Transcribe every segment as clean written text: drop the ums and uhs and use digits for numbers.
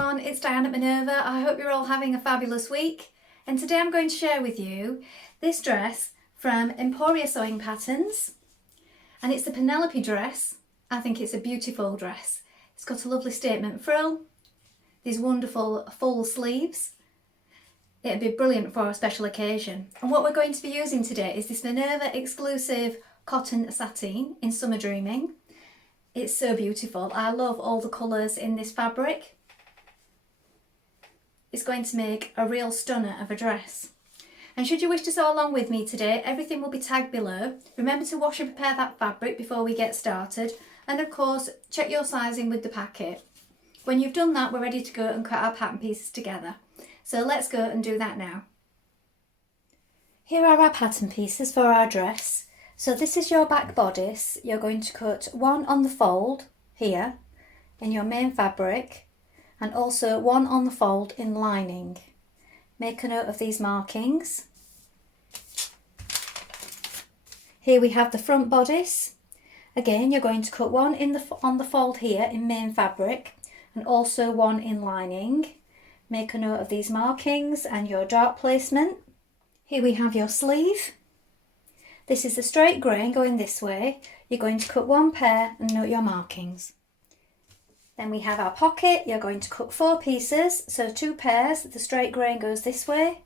everyone, it's Dianne at Minerva. I hope you're all having a fabulous week. And today I'm going to share with you this dress from Emporia Sewing Patterns. And it's the Penelope dress. I think it's a beautiful dress. It's got a lovely statement frill, these wonderful full sleeves. It'd be brilliant for a special occasion. And what we're going to be using today is this Minerva exclusive cotton sateen in Summer Dreaming. It's so beautiful. I love all the colours in this fabric. It's going to make a real stunner of a dress. And should you wish to sew along with me today, everything will be tagged below. Remember to wash and prepare that fabric before we get started. And of course, check your sizing with the packet. When you've done that, we're ready to go and cut our pattern pieces together. So let's go and do that now. Here are our pattern pieces for our dress. So this is your back bodice. You're going to cut one on the fold here in your main fabric and also one on the fold in lining. Make a note of these markings. Here we have the front bodice. Again, you're going to cut one on the fold here in main fabric and also one in lining. Make a note of these markings and your dart placement. Here we have your sleeve. This is the straight grain going this way. You're going to cut one pair and note your markings. Then we have our pocket. You're going to cut 4 pieces, so 2 pairs. The straight grain goes this way.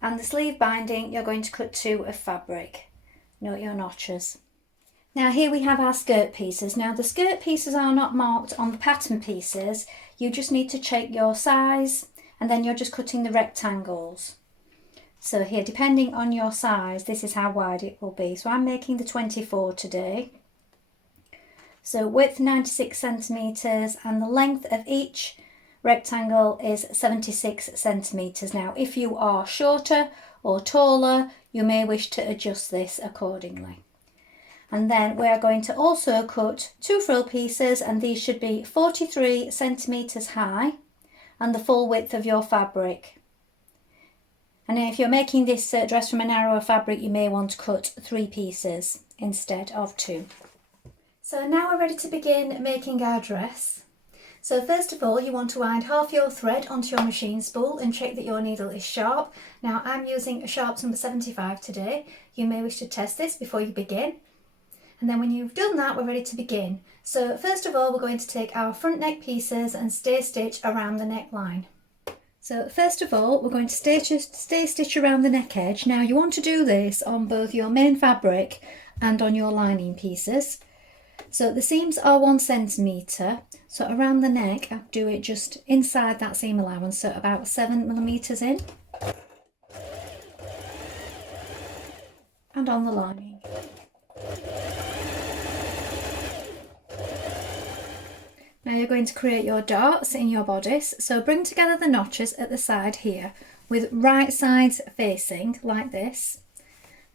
And the sleeve binding, you're going to cut 2 of fabric. Note your notches. Now here we have our skirt pieces. Now the skirt pieces are not marked on the pattern pieces. You just need to check your size and then you're just cutting the rectangles. So here, depending on your size, this is how wide it will be. So I'm making the 24 today. So width 96 centimetres and the length of each rectangle is 76 centimetres. Now if you are shorter or taller, you may wish to adjust this accordingly. And then we are going to also cut 2 frill pieces, and these should be 43 centimetres high and the full width of your fabric. And if you're making this dress from a narrower fabric, you may want to cut 3 pieces instead of 2. So now we're ready to begin making our dress. So first of all, you want to wind half your thread onto your machine spool and check that your needle is sharp. Now I'm using a sharps number 75 today. You may wish to test this before you begin. And then when you've done that, we're ready to begin. So first of all, we're going to take our front neck pieces and stay stitch around the neckline. So first of all, we're going to stay stitch around the neck edge. Now you want to do this on both your main fabric and on your lining pieces. So the seams are 1 centimetre. So around the neck, I'll do it just inside that seam allowance, so about 7 millimetres in. And on the lining. Now you're going to create your darts in your bodice, so bring together the notches at the side here with right sides facing like this,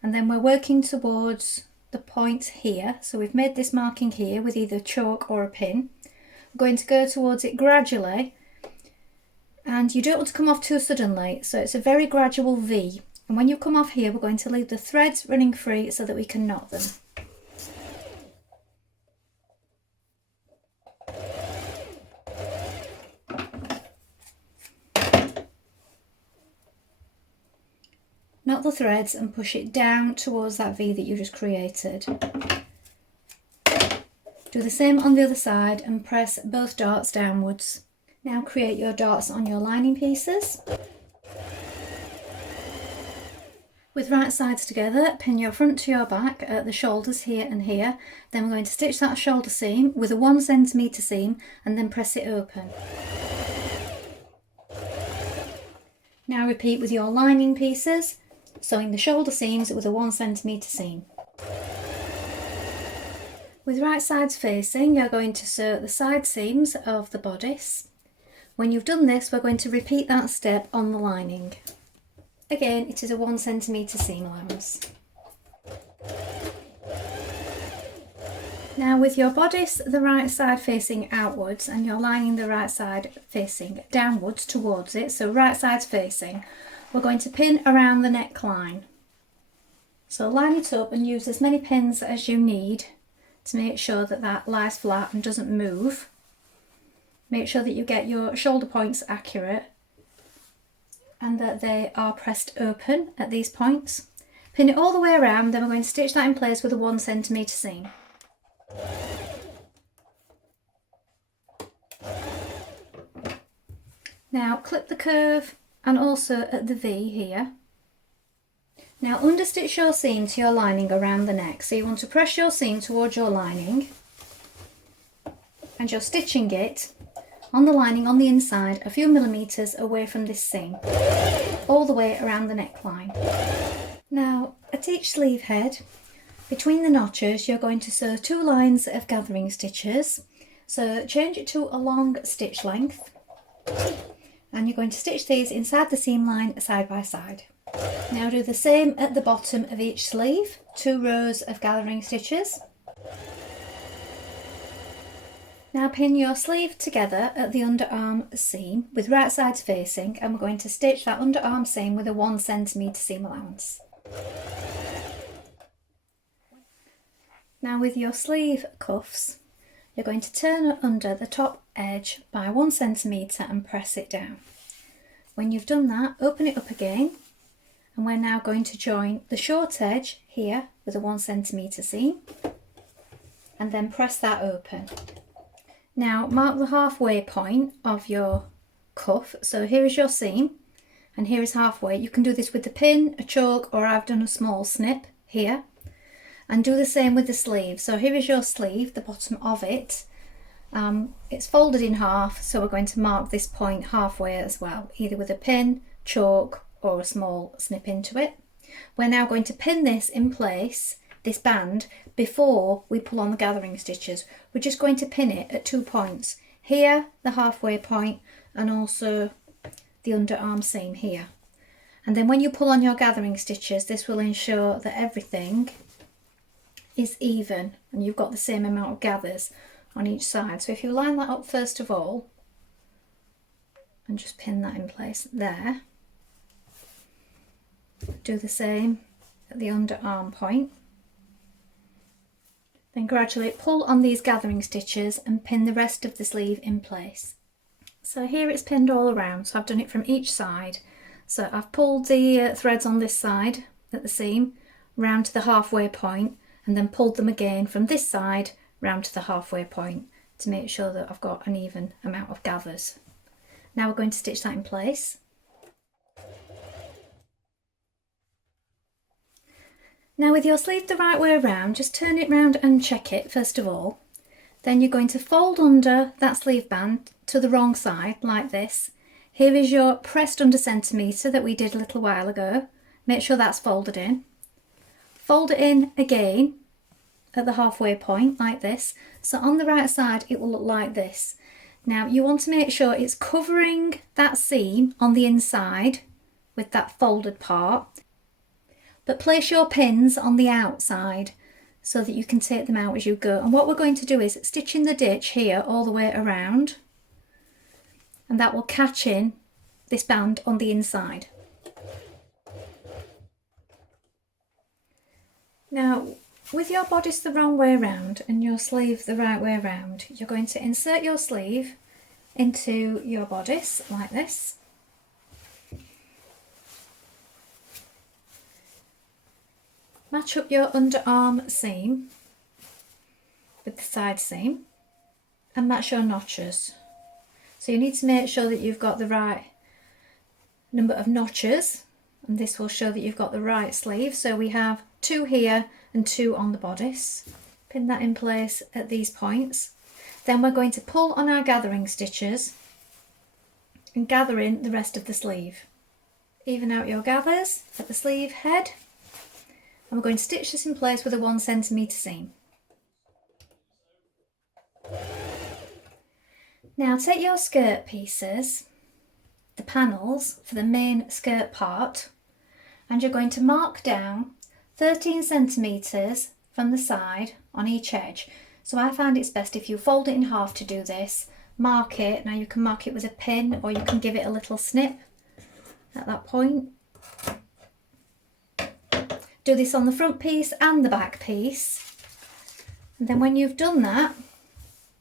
and then we're working towards the point here. So we've made this marking here with either chalk or a pin. We're going to go towards it gradually, and you don't want to come off too suddenly, so it's a very gradual V, and when you come off here we're going to leave the threads running free so that we can knot them. Knot the threads and push it down towards that V that you just created. Do the same on the other side and press both darts downwards. Now create your darts on your lining pieces. With right sides together, pin your front to your back at the shoulders here and here. Then we're going to stitch that shoulder seam with a 1 centimetre seam and then press it open. Now repeat with your lining pieces, sewing the shoulder seams with a 1 centimetre seam. With right sides facing, you're going to sew the side seams of the bodice. When you've done this, we're going to repeat that step on the lining. Again, it is a 1 centimetre seam allowance. Now with your bodice the right side facing outwards and your lining the right side facing downwards towards it, so right side's facing, we're going to pin around the neckline. So line it up and use as many pins as you need to make sure that that lies flat and doesn't move. Make sure that you get your shoulder points accurate and that they are pressed open at these points. Pin it all the way around, then we're going to stitch that in place with a 1 centimetre seam. Now clip the curve and also at the V here. Now understitch your seam to your lining around the neck. So you want to press your seam towards your lining and you're stitching it on the lining on the inside a few millimetres away from this seam, all the way around the neckline. Now at each sleeve head, between the notches, you're going to sew 2 lines of gathering stitches. So change it to a long stitch length and you're going to stitch these inside the seam line side by side. Now do the same at the bottom of each sleeve, 2 rows of gathering stitches. Now pin your sleeve together at the underarm seam with right sides facing, and we're going to stitch that underarm seam with a 1 centimetre seam allowance. Now with your sleeve cuffs, you're going to turn under the top edge by 1 centimetre and press it down. When you've done that, open it up again, and we're now going to join the short edge here with a 1 centimetre seam and then press that open. Now mark the halfway point of your cuff. So here is your seam and here is halfway. You can do this with a pin, a choke, or I've done a small snip here. And do the same with the sleeve. So here is your sleeve, the bottom of it. It's folded in half, so we're going to mark this point halfway as well, either with a pin, choke, or a small snip into it. We're now going to pin this in place, this band, before we pull on the gathering stitches. We're just going to pin it at 2 points. Here, the halfway point, and also the underarm seam here. And then when you pull on your gathering stitches, this will ensure that everything is even and you've got the same amount of gathers on each side. So if you line that up first of all and just pin that in place there, do the same at the underarm point, then gradually pull on these gathering stitches and pin the rest of the sleeve in place. So here it's pinned all around, so I've done it from each side. So I've pulled the threads on this side at the seam round to the halfway point and then pulled them again from this side round to the halfway point to make sure that I've got an even amount of gathers. Now we're going to stitch that in place. Now with your sleeve the right way around, just turn it round and check it first of all. Then you're going to fold under that sleeve band to the wrong side like this. Here is your pressed under centimetre that we did a little while ago. Make sure that's folded in. Fold it in again at the halfway point like this. So on the right side it will look like this. Now you want to make sure it's covering that seam on the inside with that folded part. But place your pins on the outside so that you can take them out as you go. And what we're going to do is stitch in the ditch here all the way around, and that will catch in this band on the inside. Now with your bodice the wrong way around and your sleeve the right way around, you're going to insert your sleeve into your bodice like this. Match up your underarm seam with the side seam and match your notches. So you need to make sure that you've got the right number of notches, and this will show that you've got the right sleeve. So we have 2 here and 2 on the bodice. Pin that in place at these points. Then we're going to pull on our gathering stitches and gather in the rest of the sleeve. Even out your gathers at the sleeve head. And we're going to stitch this in place with a 1 centimetre seam. Now take your skirt pieces, the panels for the main skirt part, and you're going to mark down 13 centimetres from the side on each edge. So I find it's best if you fold it in half to do this. Mark it. Now you can mark it with a pin or you can give it a little snip at that point. Do this on the front piece and the back piece. And then when you've done that,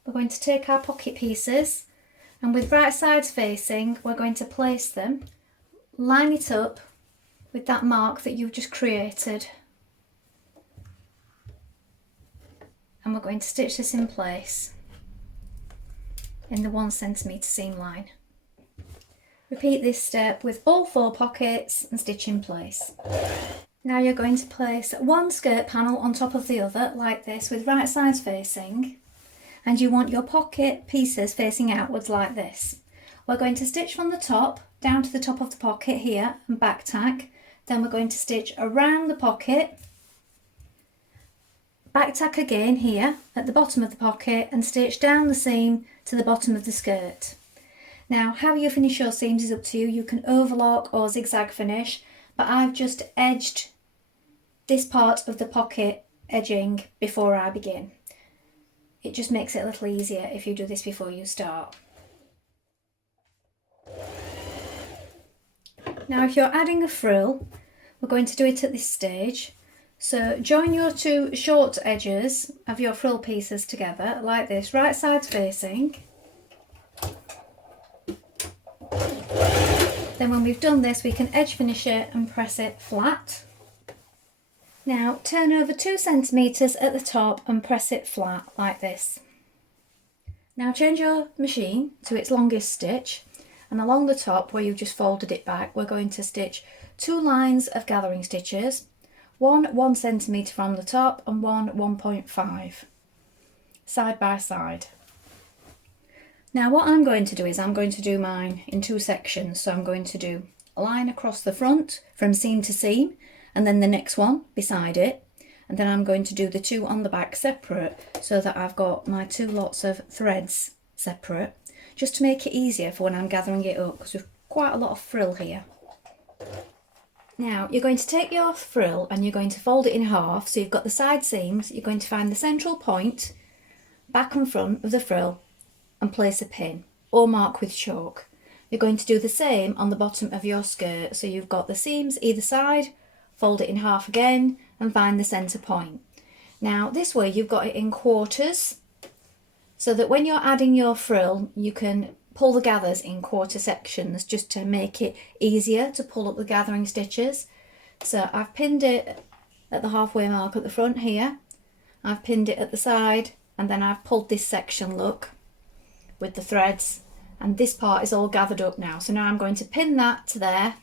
we're going to take our pocket pieces And with right sides facing, we're going to place them, line it up with that mark that you've just created. And we're going to stitch this in place in the 1 centimetre seam line. Repeat this step with all 4 pockets and stitch in place. Now you're going to place one skirt panel on top of the other like this with right sides facing, and you want your pocket pieces facing outwards like this. We're going to stitch from the top down to the top of the pocket here and back tack. Then we're going to stitch around the pocket, back tack again here at the bottom of the pocket and stitch down the seam to the bottom of the skirt. Now how you finish your seams is up to you. You can overlock or zigzag finish, but I've just edged this part of the pocket edging before I begin. It just makes it a little easier if you do this before you start. Now if you're adding a frill, we're going to do it at this stage. So join your 2 short edges of your frill pieces together like this, right sides facing. Then when we've done this, we can edge finish it and press it flat. Now turn over 2 centimetres at the top and press it flat like this. Now change your machine to its longest stitch, and along the top where you've just folded it back, we're going to stitch 2 lines of gathering stitches, one 1 centimetre from the top and one 1.5, side by side. Now what I'm going to do is I'm going to do mine in 2 sections. So I'm going to do a line across the front from seam to seam, and then the next one beside it, and then I'm going to do the 2 on the back separate so that I've got my 2 lots of threads separate, just to make it easier for when I'm gathering it up, because we've quite a lot of frill here. Now you're going to take your frill and you're going to fold it in half, so you've got the side seams. You're going to find the central point back and front of the frill and place a pin or mark with chalk. You're going to do the same on the bottom of your skirt, so you've got the seams either side, fold it in half again and find the centre point. Now this way you've got it in quarters, so that when you're adding your frill you can pull the gathers in quarter sections, just to make it easier to pull up the gathering stitches. So I've pinned it at the halfway mark at the front here, I've pinned it at the side, and then I've pulled this section, look, with the threads, and this part is all gathered up now. So now I'm going to pin that to there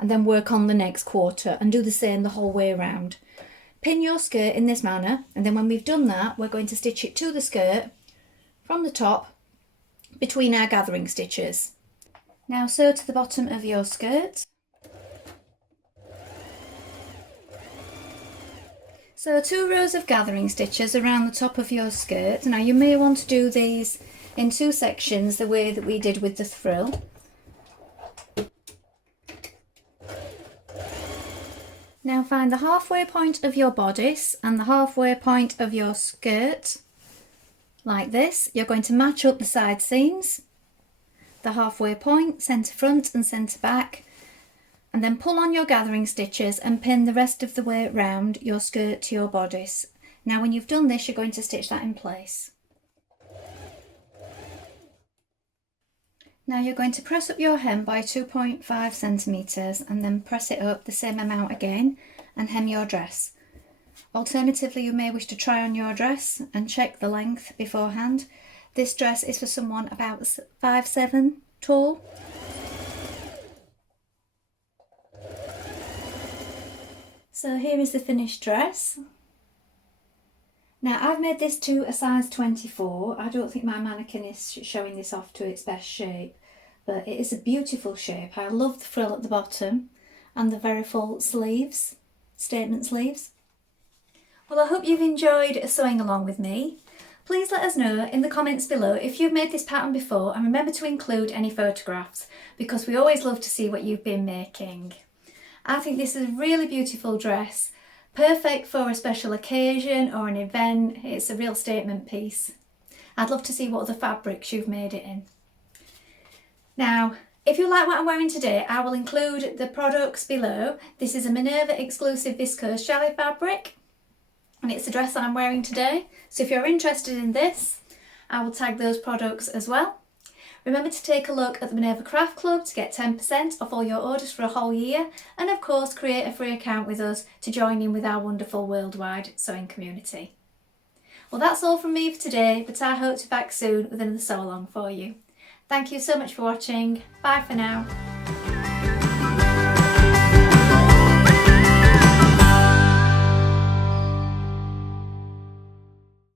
and then work on the next quarter and do the same the whole way around. Pin your skirt in this manner, and then when we've done that we're going to stitch it to the skirt from the top between our gathering stitches. Now sew to the bottom of your skirt. So 2 rows of gathering stitches around the top of your skirt. Now you may want to do these in 2 sections the way that we did with the frill. Now find the halfway point of your bodice and the halfway point of your skirt like this. You're going to match up the side seams, the halfway point, centre front and centre back, and then pull on your gathering stitches and pin the rest of the way round your skirt to your bodice. Now when you've done this you're going to stitch that in place. Now you're going to press up your hem by 2.5 centimetres and then press it up the same amount again and hem your dress. Alternatively, you may wish to try on your dress and check the length beforehand. This dress is for someone about 5'7" tall. So here is the finished dress. Now I've made this to a size 24. I don't think my mannequin is showing this off to its best shape, but it is a beautiful shape. I love the frill at the bottom and the very full sleeves, statement sleeves. Well, I hope you've enjoyed sewing along with me. Please let us know in the comments below if you've made this pattern before, and remember to include any photographs because we always love to see what you've been making. I think this is a really beautiful dress. Perfect for a special occasion or an event. It's a real statement piece. I'd love to see what other fabrics you've made it in. Now, if you like what I'm wearing today, I will include the products below. This is a Minerva exclusive viscose challis fabric, and it's the dress that I'm wearing today. So if you're interested in this, I will tag those products as well. Remember to take a look at the Minerva Craft Club to get 10% off all your orders for a whole year, and of course create a free account with us to join in with our wonderful worldwide sewing community. Well, that's all from me for today, but I hope to be back soon with another sew along for you. Thank you so much for watching. Bye for now.